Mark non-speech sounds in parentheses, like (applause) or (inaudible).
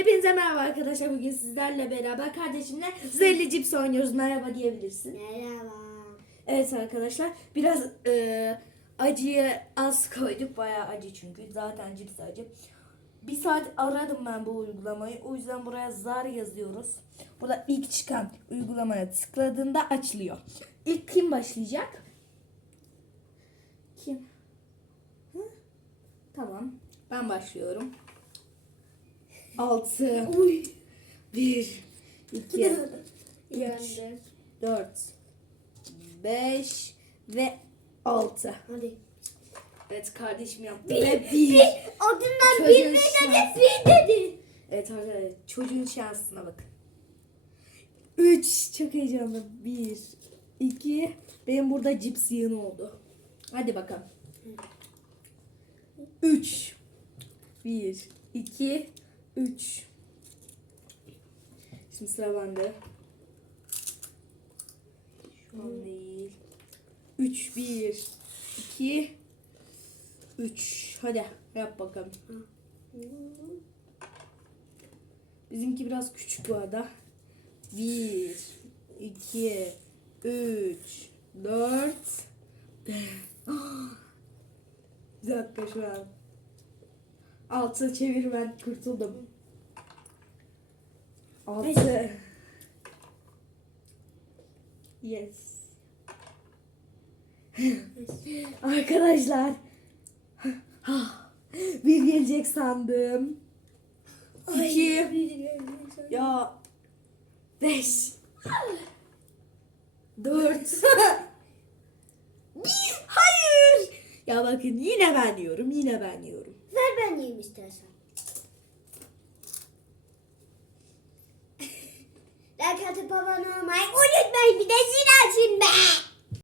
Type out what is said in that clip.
Hepinize merhaba arkadaşlar. Bugün sizlerle beraber kardeşimle zehirli cips oynuyoruz. Merhaba diyebilirsin. Merhaba. Evet arkadaşlar. Biraz e, acıyı az koyduk. Bayağı acı çünkü. Zaten cips acı. Bir saat aradım ben bu uygulamayı. O yüzden buraya zar yazıyoruz. Burada ilk çıkan uygulamaya tıkladığında açılıyor. İlk kim başlayacak? Kim? Hı? Tamam. Ben başlıyorum. 6 Uy. 1 2 Yandı. 4 5 ve 6. Hadi. Evet kardeşim yaptı. Ve bir. 1. Adından Çocuğun bir mi dedi, şansı. bir dedi. Evet arkadaşlar çocuğun şansına bakın. 3 çok heyecanlı. 1 2 benim burada cips yığını oldu. Hadi bakalım. 3 1 2 3 Şimdi sıra bende. Şu an değil. 3 1 2 3 Hadi yap bakalım. Bizimki biraz küçük bu arada. 1 2 3 4 Bir dakika şu an. Altı çevir ben kurtuldum. Altı. Yes. (laughs) Arkadaşlar. (laughs) Bir gelecek sandım. İki. Ya. Beş. (laughs) Dört. Ya bakın yine ben yiyorum, yine ben yiyorum. Ver ben yiyeyim istersen. (laughs) like atıp abone olmayı unutmayın. Bir de zil açın be.